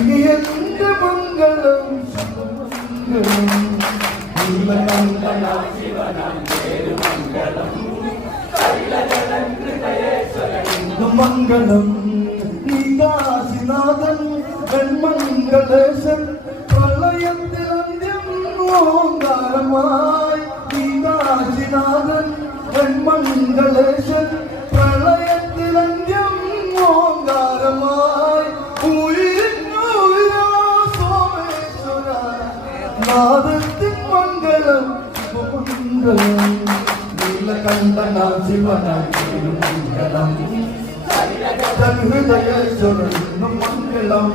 എന്റെ മംഗളം മംഗളം നീകാശിനാഥൻ വെൺമംഗളേശൻ പ്രളയത്തിൽ അന്ത്യം ഓങ്കാരമായി നീകാശിനാഥൻ വെൺമംഗളേശൻ പ്രളയത്തിൽ അന്ത്യം ഓങ്കാരമായി സോമേശ്വര നാദത്തിൻ മംഗളം മംഗളം നീലകണ്ഠനാ ശിവനായി മംഗളം ഹൃദയേശ്വരൻ മംഗളം